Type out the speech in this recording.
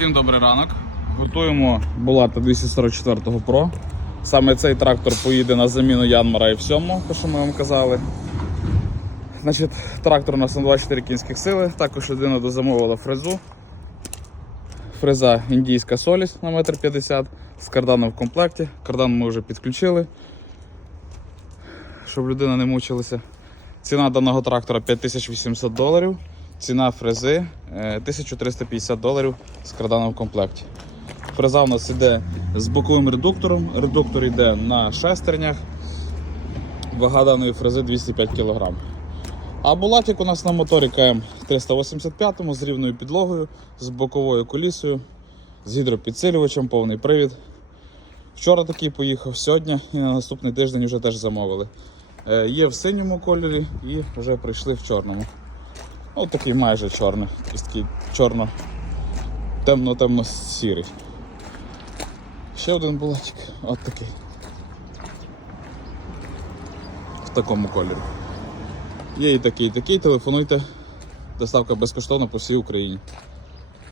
Всім добрий ранок. Готуємо Булата 244 Pro. Саме цей трактор поїде на заміну Янмара і всьому, те, що ми вам казали. Значить, трактор у нас на 24 кінських сили. Також людина дозамовила фрезу. Фреза індійська Соліс на 1,50 м з карданом в комплекті. Кардан ми вже підключили, щоб людина не мучилася. Ціна даного трактора 5800 доларів. Ціна фрези е, 1350 доларів з карданом в комплекті. Фреза у нас йде з боковим редуктором. Редуктор йде на шестернях. Вага даної фрези 205 кг. А булатик у нас на моторі КМ 385 з рівною підлогою, з боковою колісою, з гідропідсилювачем, повний привід. Вчора такий поїхав, сьогодні і на наступний тиждень вже теж замовили. Е, Є в синьому кольорі і вже прийшли в чорному. Ось такий майже чорний, такий чорно темно-темно сірий. Ще один булачик, от такий. В такому кольорі. Є і такий, і такий, телефонуйте. Доставка безкоштовна по всій Україні.